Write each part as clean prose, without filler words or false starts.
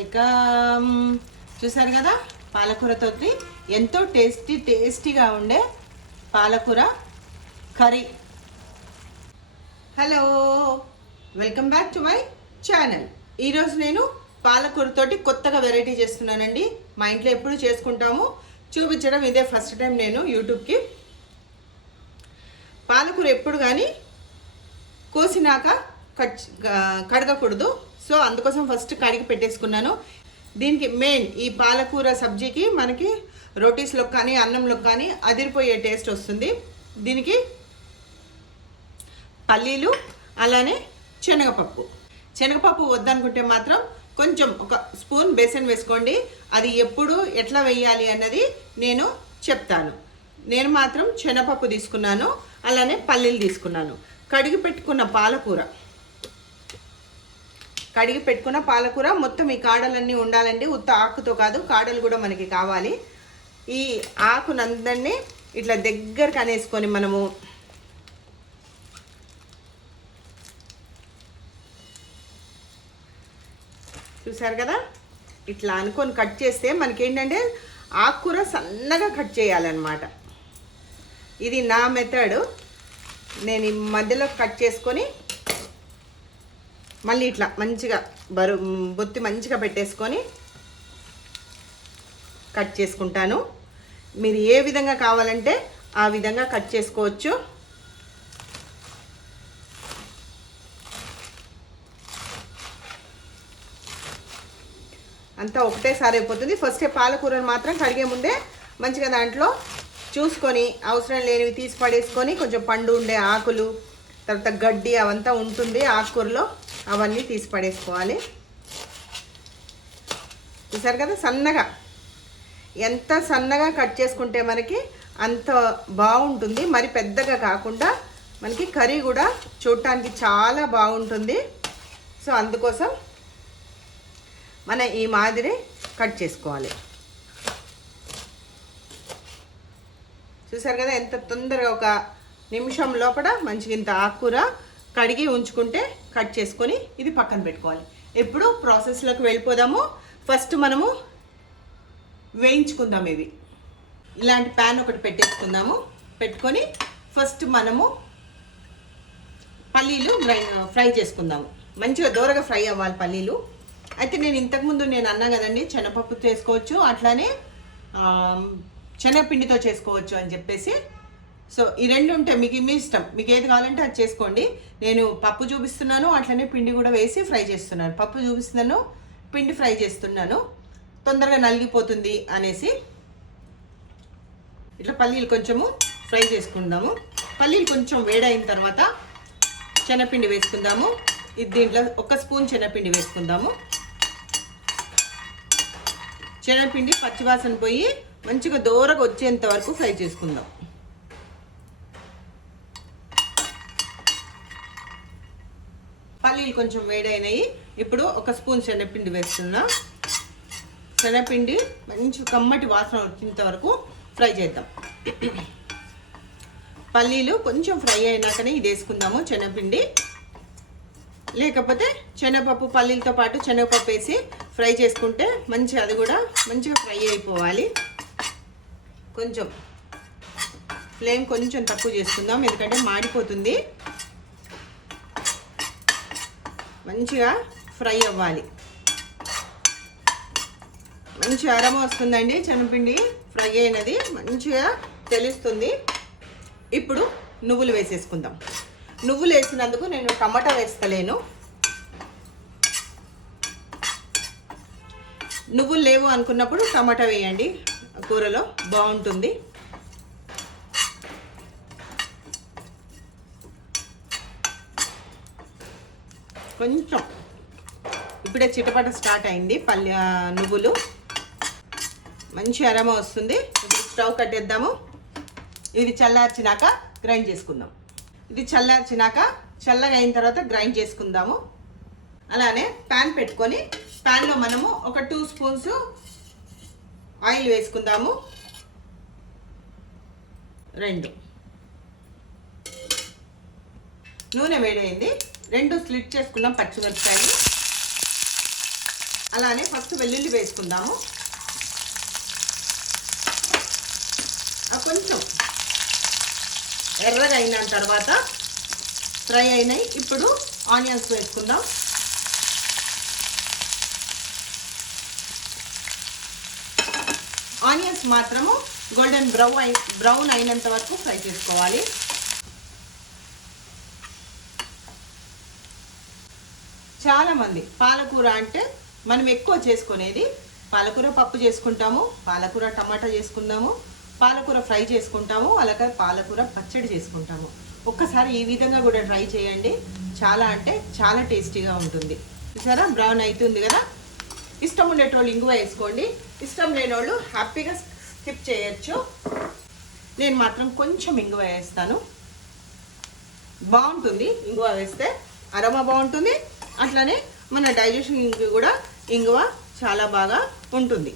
Welcome. చూసారు కదా, పాలకూరతోటి ఎంతో టేస్టీగా ఉండే పాలకూర curry. Hello, welcome back to my channel. ఈరోజు నేను పాలకూరతోటి కొత్తగా వెరైటీ చేస్తున్నానండి. మా ఇంట్లో ఎప్పుడు చేసుకుంటాము, చూపించడం ఇదే ఫస్ట్ టైం నేను యూట్యూబ్కి. పాలకూర ఎప్పుడు కానీ కోసినాక కడగకూడదు. సో అందుకోసం ఫస్ట్ కడిగి పెట్టేసుకున్నాను. దీనికి మెయిన్ ఈ పాలకూర సబ్జీకి మనకి రోటీస్లో కానీ అన్నంలో కానీ అదిరిపోయే టేస్ట్ వస్తుంది. దీనికి పల్లీలు, అలానే శనగపప్పు వద్దనుకుంటే మాత్రం కొంచెం ఒక స్పూన్ బేసన్ వేసుకోండి. అది ఎప్పుడు ఎట్లా వేయాలి అన్నది నేను చెప్తాను. నేను మాత్రం శనగపప్పు తీసుకున్నాను, అలానే పల్లీలు తీసుకున్నాను. కడిగి పెట్టుకున్న పాలకూర మొత్తం ఈ కాడలన్నీ ఉండాలండి. ఉత్త ఆకుతో కాదు, కాడలు కూడా మనకి కావాలి. ఈ ఆకునందరినీ ఇట్లా దగ్గరకు అనేసుకొని మనము చూసారు కదా, ఇట్లా అనుకొని కట్ చేస్తే మనకేంటంటే ఆకుకూర సన్నగా కట్ చేయాలన్నమాట. ఇది నా మెథడ్. నేను ఈ మధ్యలో కట్ చేసుకొని మళ్ళీ ఇట్లా మంచిగా బొత్తి మంచిగా పెట్టేసుకొని కట్ చేసుకుంటాను. మీరు ఏ విధంగా కావాలంటే ఆ విధంగా కట్ చేసుకోవచ్చు. అంతా ఒకటేసారి అయిపోతుంది. ఫస్ట్ పాలకూరను మాత్రం కడిగే ముందే మంచిగా దాంట్లో చూసుకొని అవసరం లేనివి తీసి పడేసుకొని, కొంచెం పండు ఉండే ఆకులు, తర్వాత గడ్డి అవంతా ఉంటుంది ఆకుకూరలో, అవన్నీ తీసి పడేసుకోవాలి. చూసారు కదా, సన్నగా ఎంత సన్నగా కట్ చేసుకుంటే మనకి అంత బాగుంటుంది. మరి పెద్దగా కాకుండా మనకి కర్రీ కూడా చూడటానికి చాలా బాగుంటుంది. సో అందుకోసం మనం ఈ మాదిరి కట్ చేసుకోవాలి. చూసారు కదా, ఎంత తొందరగా ఒక నిమిషం లోపల మంచిగా ఇంత ఆకుకూర కడిగి ఉంచుకుంటే కట్ చేసుకొని ఇది పక్కన పెట్టుకోవాలి. ఇప్పుడు ప్రాసెస్లోకి వెళ్ళిపోదాము. ఫస్ట్ మనము వేయించుకుందాం. ఇవి ఇలాంటి ప్యాన్ ఒకటి పెట్టేసుకుందాము. పెట్టుకొని ఫస్ట్ మనము పల్లీలు ఫ్రై చేసుకుందాము. మంచిగా దోరగా ఫ్రై అవ్వాలి పల్లీలు. అయితే నేను ఇంతకుముందు అన్నా కదండి, శనగపప్పు చేసుకోవచ్చు, అట్లానే శనగపిండితో చేసుకోవచ్చు అని చెప్పేసి. సో ఈ రెండు ఉంటే మీకు మీ ఇష్టం, మీకు ఏది కావాలంటే అది చేసుకోండి. నేను పప్పు చూపిస్తున్నాను, అట్లనే పిండి కూడా వేసి ఫ్రై చేస్తున్నాను. పప్పు చూపిస్తున్నాను, పిండి ఫ్రై చేస్తున్నాను, తొందరగా నలిగిపోతుంది అనేసి. ఇట్లా పల్లీలు కొంచెము ఫ్రై చేసుకుందాము. పల్లీలు కొంచెం వేడైన తర్వాత శనగపిండి వేసుకుందాము. ఇది దీంట్లో ఒక స్పూన్ శనగపిండి వేసుకుందాము. శనగపిండి పచ్చివాసన పోయి మంచిగా దూరగా వచ్చేంత వరకు ఫ్రై చేసుకుందాం. పల్లీలు కొంచెం వేడైనాయి. ఇప్పుడు ఒక స్పూన్ శనగపిండి వేస్తున్నా. శనగపిండి మంచి కమ్మటి వాసన వచ్చేంత వరకు ఫ్రై చేద్దాం. పల్లీలు కొంచెం ఫ్రై అయినాకనే ఇది వేసుకుందాము శనగపిండి. లేకపోతే శనగపప్పు పల్లీలతో పాటు శనగపప్పు వేసి ఫ్రై చేసుకుంటే మంచిగా అది కూడా మంచిగా ఫ్రై అయిపోవాలి. కొంచెం ఫ్లేమ్ కొంచెం తక్కువ చేసుకుందాం, ఎందుకంటే మాడిపోతుంది. మంచిగా ఫ్రై అవ్వాలి. మంచి అరమ వస్తుందండి. శనగపిండి ఫ్రై అయినది మంచిగా తెలుస్తుంది. ఇప్పుడు నువ్వులు వేసేసుకుందాం. నువ్వులు వేసినందుకు నేను టమాటా వేస్తలేను. నువ్వులు లేవు అనుకున్నప్పుడు టమాటా వేయండి, కూరలో బాగుంటుంది. కొంచెం ఇప్పుడే చిటపట స్టార్ట్ అయింది. నువ్వులు మంచి అరమ వస్తుంది. ఇప్పుడు స్టవ్ కట్టేద్దాము. ఇది చల్లార్చినాక గ్రైండ్ చేసుకుందాం. ఇది చల్లగా అయిన తర్వాత గ్రైండ్ చేసుకుందాము. అలానే ప్యాన్ పెట్టుకొని ప్యాన్లో మనము ఒక 2 స్పూన్స్ ఆయిల్ వేసుకుందాము. 2 నూనె వేడైంది. 2 స్లిట్ చేసుకున్నాం పచ్చిమిరపకాయలు. అలానే ఫస్ట్ వెల్లుల్లి వేసుకుందాము. కొంచెం ఎర్రగా అయిన తర్వాత ఫ్రై అయినాయి. ఇప్పుడు ఆనియన్స్ వేసుకుందాం. ఆనియన్స్ మాత్రము గోల్డెన్ బ్రౌన్ అయినంత వరకు ఫ్రై చేసుకోవాలి. చాలామంది పాలకూర అంటే మనం ఎక్కువ చేసుకునేది పాలకూర పప్పు చేసుకుంటాము, పాలకూర టమాటా చేసుకుందాము, పాలకూర ఫ్రై చేసుకుంటాము, అలాగే పాలకూర పచ్చడి చేసుకుంటాము. ఒక్కసారి ఈ విధంగా కూడా ట్రై చేయండి. చాలా అంటే చాలా టేస్టీగా ఉంటుంది. చూసారా బ్రౌన్ అవుతుంది కదా. ఇష్టం ఉండేటోళ్ళు ఇంగువ వేసుకోండి, ఇష్టం లేని వాళ్ళు హ్యాపీగా స్కిప్ చేయొచ్చు. నేను మాత్రం కొంచెం ఇంగువ వేస్తాను. బాగుంటుంది ఇంగువ వేస్తే, అరోమా బాగుంటుంది. అట్లనే మన డైజెషన్ కూడా ఇంగువ చాలా బాగా ఉంటుంది.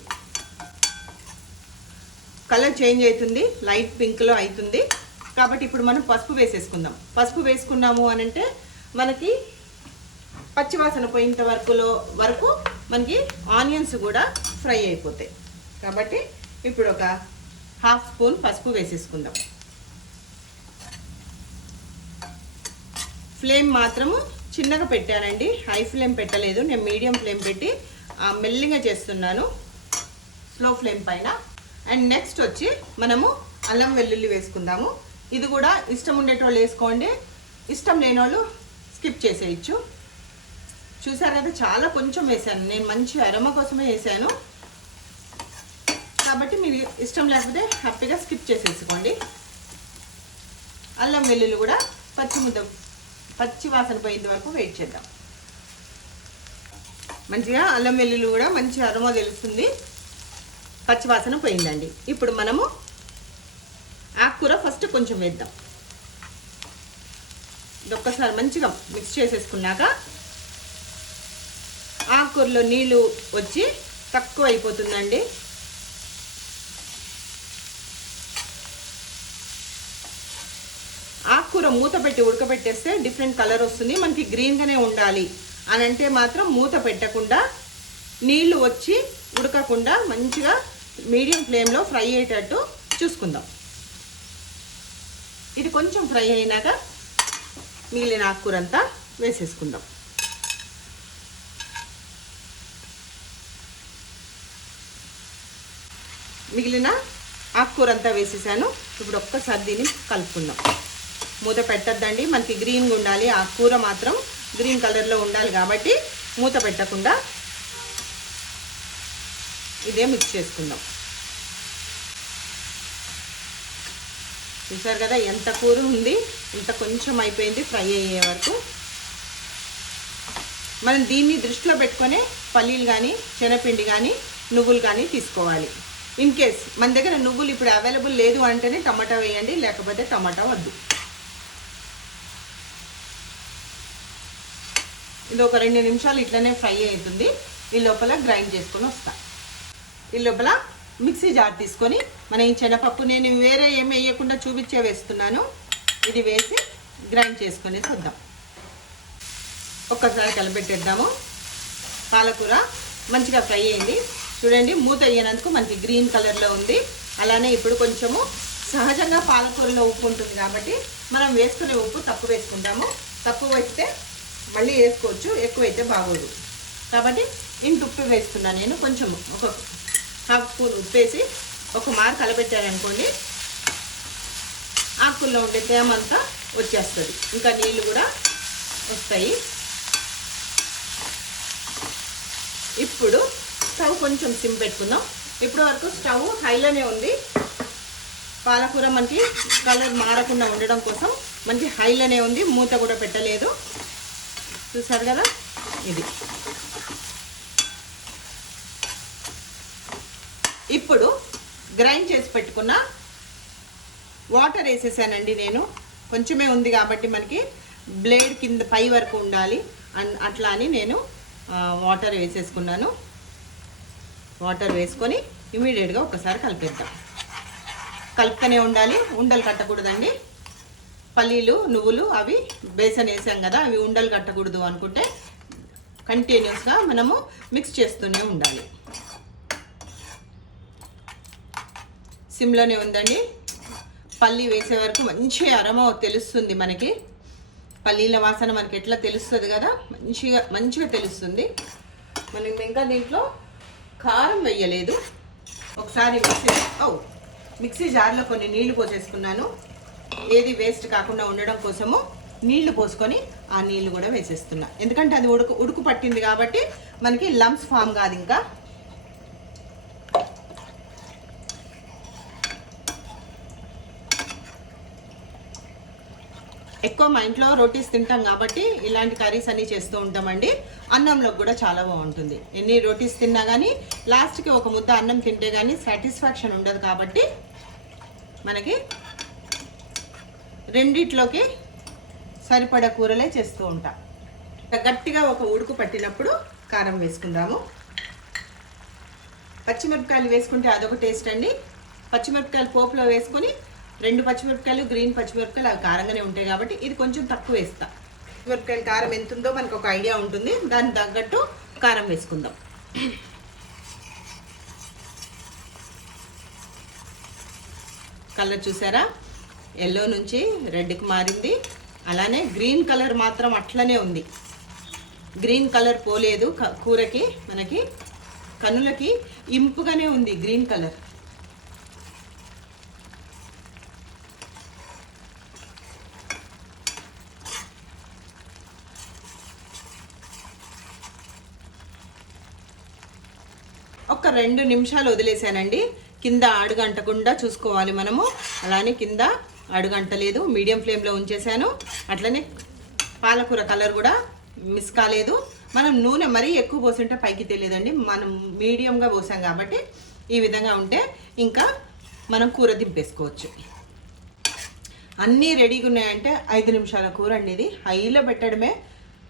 కలర్ చేంజ్ అవుతుంది, లైట్ పింక్లో అవుతుంది. కాబట్టి ఇప్పుడు మనం పసుపు వేసేసుకుందాం. పసుపు వేసుకున్నాము అని అంటే మనకి పచ్చివాసన పోయేంత వరకు మనకి ఆనియన్స్ కూడా ఫ్రై అయిపోతాయి. కాబట్టి ఇప్పుడు ఒక హాఫ్ స్పూన్ పసుపు వేసేసుకుందాం. ఫ్లేమ్ మాత్రము చిన్నగా పెట్టానండి, హై ఫ్లేమ్ పెట్టలేదు. నేను మీడియం ఫ్లేమ్ పెట్టి మెల్లిగా చేస్తున్నాను, స్లో ఫ్లేమ్ పైన. అండ్ నెక్స్ట్ వచ్చి మనము అల్లం వెల్లుల్లి వేసుకుందాము. ఇది కూడా ఇష్టం ఉండేటోళ్ళు వేసుకోండి, ఇష్టం లేని వాళ్ళు స్కిప్ చేసేయచ్చు. చూసారు కదా, చాలా కొంచెం వేసాను నేను, మంచి అరోమా కోసమే వేసాను. కాబట్టి మీరు ఇష్టం లేకపోతే హ్యాపీగా స్కిప్ చేసేసుకోండి. అల్లం వెల్లుల్లి కూడా పచ్చి వాసన పోయేంత వరకు వెయిట్ చేద్దాం. మంచిగా అల్లం వెల్లుల్లి కూడా మంచి అరోమా తెలుస్తుంది. పచ్చి వాసన పోయిందండి. ఇప్పుడు మనము ఆకుకూర ఫస్ట్ కొంచెం వేద్దాం. ఇది ఒక్కసారి మంచిగా మిక్స్ చేసేసుకున్నాక ఆకుకూరలో నీళ్ళు వచ్చి తక్కువ అయిపోతుందండి. ఆకుకూర మూత పెట్టి ఉడకబెట్టేస్తే డిఫరెంట్ కలర్ వస్తుంది. మనకి గ్రీన్గానే ఉండాలి అని అంటే మాత్రం మూత పెట్టకుండా, నీళ్లు వచ్చి ఉడకకుండా మంచిగా మీడియం ఫ్లేమ్లో ఫ్రై అయ్యేటట్టు చూసుకుందాం. ఇది కొంచెం ఫ్రై అయినాక మిగిలిన ఆకుకూర అంతా వేసేసుకుందాం. మిగిలిన ఆకుకూర అంతా వేసేసాను. ఇప్పుడు ఒక్కసారి దీన్ని కలుపుకుందాం. మూత పెట్టద్దండి, మనకి గ్రీన్గా ఉండాలి. ఆకుకూర మాత్రం గ్రీన్ కలర్లో ఉండాలి కాబట్టి మూత పెట్టకుండా ఇదే మిక్స్ చేసుకుందాం. చూసారు కదా ఎంత కూర ఉంది, ఇంత కొంచెం అయిపోయింది ఫ్రై అయ్యే వరకు. మనం దీన్ని దృష్టిలో పెట్టుకొని పల్లీలు కానీ శనగపిండి కానీ నువ్వులు కానీ తీసుకోవాలి. ఇన్ కేస్ మన దగ్గర నువ్వులు ఇప్పుడు అవైలబుల్ లేదు అంటేనే టమాటా వేయండి, లేకపోతే టమాటా వద్దు. ఇది ఒక 2 నిమిషాలు ఇట్లనే ఫ్రై అవుతుంది. ఈ లోపల గ్రైండ్ చేసుకొని వస్తా. ఈ లోపల మిక్సీ జార్ తీసుకొని మన ఈ శనగపప్పు, నేను వేరే ఏమి వేయకుండా చూపించే వేస్తున్నాను, ఇది వేసి గ్రైండ్ చేసుకొని వద్దాం. ఒక్కసారి కలిపెట్టేద్దాము. పాలకూర మంచిగా ఫ్రై అయింది చూడండి. మూత అయ్యేందుకు మనకి గ్రీన్ కలర్లో ఉంది. అలానే ఇప్పుడు కొంచెము సహజంగా పాలకూరలో ఉప్పు ఉంటుంది కాబట్టి మనం వేసుకునే ఉప్పు తక్కువ వేసుకుంటాము. తక్కువ వేస్తే మళ్ళీ వేసుకోవచ్చు, ఎక్కువైతే బాగోదు. కాబట్టి ఇంత ఉప్పు వేస్తున్నాను నేను. కొంచెం ఒక హాఫ్ స్పూన్ ఉప్పు వేసి ఒక మారు కలపెట్టారనుకోండి, ఆకుల్లో ఉండే తేమ అంతా వచ్చేస్తుంది, ఇంకా నీళ్ళు కూడా వస్తాయి. ఇప్పుడు స్టవ్ కొంచెం సిమ్ పెట్టుకుందాం. ఇప్పటి వరకు స్టవ్ హైలోనే ఉంది. పాలకూర మనకి కలర్ మారకుండా ఉండడం కోసం మనకి హైలోనే ఉంది, మూత కూడా పెట్టలేదు. చూసారు కదా, ఇది ఇప్పుడు గ్రైండ్ చేసి పెట్టుకున్న వాటర్ వేసేసానండి నేను. కొంచెమే ఉంది కాబట్టి మనకి బ్లేడ్ కింద పై వరకు ఉండాలి అట్లా అని నేను వాటర్ వేసేసుకున్నాను. వాటర్ వేసుకొని ఇమీడియట్గా ఒకసారి కలిపేద్దాం. కలుపుతూనే ఉండాలి, ఉండలు కట్టకూడదండి. పల్లీలు నువ్వులు అవి బేసన్ వేసాం కదా, అవి ఉండలు కట్టకూడదు అనుకుంటే కంటిన్యూస్గా మనము మిక్స్ చేస్తూనే ఉండాలి. సిమ్లోనే ఉందండి. పల్లి వేసే వరకు మంచి అరమ తెలుస్తుంది మనకి. పల్లీల వాసన మనకి ఎట్లా తెలుస్తుంది కదా, మంచిగా తెలుస్తుంది. మనం ఇంకా దీంట్లో కారం వేయలేదు. ఒకసారి మిక్సీ జార్లో కొన్ని నీళ్లు పోసేసుకున్నాను. ఏది వేస్ట్ కాకుండా ఉండడం కోసము నీళ్లు పోసుకొని ఆ నీళ్లు కూడా వేసేస్తున్నా. ఎందుకంటే అది ఉడుకు పట్టింది కాబట్టి మనకి లంప్స్ ఫామ్ కాదు. ఇంకా ఎక్కువ మా ఇంట్లో రోటీస్ తింటాం కాబట్టి ఇలాంటి కర్రీస్ అన్నీ చేస్తూ ఉంటామండి. అన్నంలోకి కూడా చాలా బాగుంటుంది. ఎన్ని రోటీస్ తిన్నా కానీ లాస్ట్కి ఒక ముద్ద అన్నం తింటే కానీ సాటిస్ఫాక్షన్ ఉండదు. కాబట్టి మనకి రెండిట్లోకి సరిపడా కూరలే చేస్తూ ఉంటాం. గట్టిగా ఒక ఉడుకు పట్టినప్పుడు కారం వేసుకుందాము. పచ్చిమిరపకాయలు వేసుకుంటే అదొక టేస్ట్ అండి. పచ్చిమిరపకాయలు పోపులో వేసుకొని 2 పచ్చిమిరపకాయలు, గ్రీన్ పచ్చిమిరపకాయలు అవి కారంగానే ఉంటాయి కాబట్టి ఇది కొంచెం తక్కువ వేస్తా. పచ్చిమిరపకాయల కారం ఎంత ఉందో మనకు ఒక ఐడియా ఉంటుంది. దానికి తగ్గట్టు కారం వేసుకుందాం. కలర్ చూసారా, ఎల్లో నుంచి రెడ్కి మారింది. అలానే గ్రీన్ కలర్ మాత్రం అట్లనే ఉంది. గ్రీన్ కలర్ పోలేదు కూరకి. మనకి కన్నులకి ఇంపుగానే ఉంది గ్రీన్ కలర్. ఒక 2 నిమిషాలు వదిలేసానండి. కింద అడుగంటకుండా చూసుకోవాలి మనము. అలానే కింద అడుగంటలేదు, మీడియం ఫ్లేమ్లో ఉంచేసాను. అట్లనే పాలకూర కలర్ కూడా మిస్ కాలేదు. మనం నూనె మరీ ఎక్కువ పోసింటే పైకి తెలియదండి. మనం మీడియంగా పోసాం కాబట్టి ఈ విధంగా ఉంటే ఇంకా మనం కూర దింపేసుకోవచ్చు. అన్నీ రెడీగా ఉన్నాయంటే 5 నిమిషాల కూర అండి. ఇది హైలో పెట్టడమే.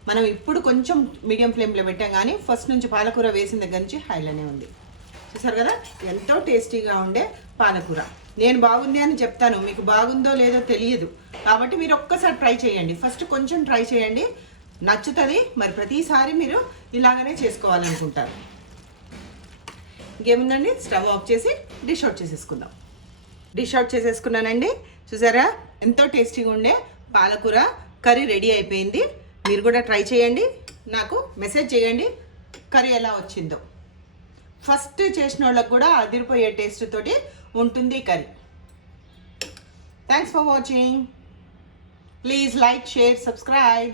మనం ఇప్పుడు కొంచెం మీడియం ఫ్లేమ్లో పెట్టాం కానీ ఫస్ట్ నుంచి పాలకూర వేసిన దగ్గర నుంచి హైలోనే ఉంది. చూసారు కదా, ఎంతో టేస్టీగా ఉండే పాలకూర. నేను బాగుంది అని చెప్తాను, మీకు బాగుందో లేదో తెలియదు. కాబట్టి మీరు ఒక్కసారి ట్రై చేయండి. ఫస్ట్ కొంచెం ట్రై చేయండి, నచ్చుతుంది. మరి ప్రతిసారి మీరు ఇలాగనే చేసుకోవాలనుకుంటారు. ఇంకేముందండి, స్టవ్ ఆఫ్ చేసి డిష్ అవుట్ చేసేసుకుందాం. డిష్ అవుట్ చేసేసుకున్నానండి. చూసారా, ఎంతో టేస్టీగా ఉండే పాలకూర కర్రీ రెడీ అయిపోయింది. మీరు కూడా ట్రై చేయండి, నాకు మెసేజ్ చేయండి కర్రీ ఎలా వచ్చిందో. ఫస్ట్ చేసిన వాళ్ళకి కూడా అదిరిపోయే టేస్ట్ తోటి ఉంటుంది curry. Thanks for watching. Please like, share, subscribe.